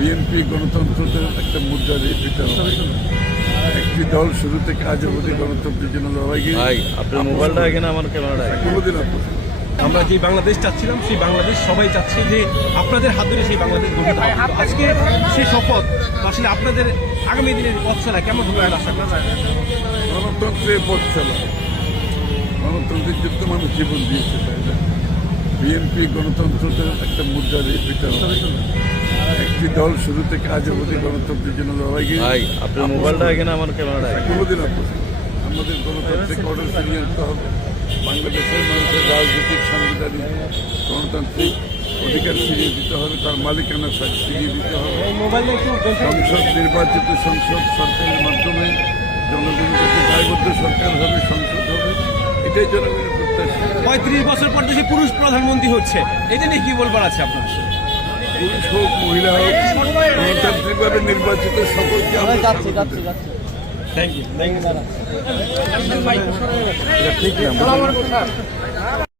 BNP গণতন্ত্রের একটা মুদ্রা দিয়ে পিতা একটি দল শুরু থেকে আজ অবধি গণতন্ত্রের জন্য লড়াই ভাই আপনার মোবাইলটা এখানে আমার ক্যামেরাটা কোনোদিন আপোষ আমরা যে বাংলাদেশ চাচ্ছিলাম সেই বাংলাদেশ সবাই চাচ্ছে যে আপনাদের হাত ধরে সেই বাংলাদেশ গঠিত হবে। তো আজকে সেই শপথ আসলে আপনাদের আগামী দিনের পথ চলা কেমন হবে আশা করছেন? গণতন্ত্রের পথ চলা, গণতন্ত্রের যুদ্ধ মানুষ জীবন দিয়েছে, তাই না? বিএনপি গণতন্ত্রের একটা মুদ্রা দিয়ে পিতা একটি দল শুরু থেকে আজ অবধি গণতন্ত্রের জন্য লড়াই ভাই আপনার মোবাইলটা এখানে আমার ক্যামেরাটা কোনোদিন আপোষ আমাদের গণতান্ত্রিক অর্ডার ফিরিয়ে আনতে হবে। বাংলাদেশের মানুষের রাজনৈতিক সাংবিধানিক গণতান্ত্রিক অধিকার ফিরিয়ে দিতে হবে, তার মালিকানা ফিরিয়ে দিতে হবে। সংসদ নির্বাচিত সংসদ সরকারের মাধ্যমে জনগণের কাছে দায়বদ্ধ সরকার হবে, সংসদ হবে, এটাই জনগণের প্রত্যাশা। 35 বছর পর দেশে পুরুষ প্রধানমন্ত্রী হচ্ছে, এটা নিয়ে কি বলবার আছে আপনার? পুরুষ হোক মহিলা হোক গণতান্ত্রিকভাবে নির্বাচিত সকলকে আমরা থ্যাংক ইউ। ঠিক আছে।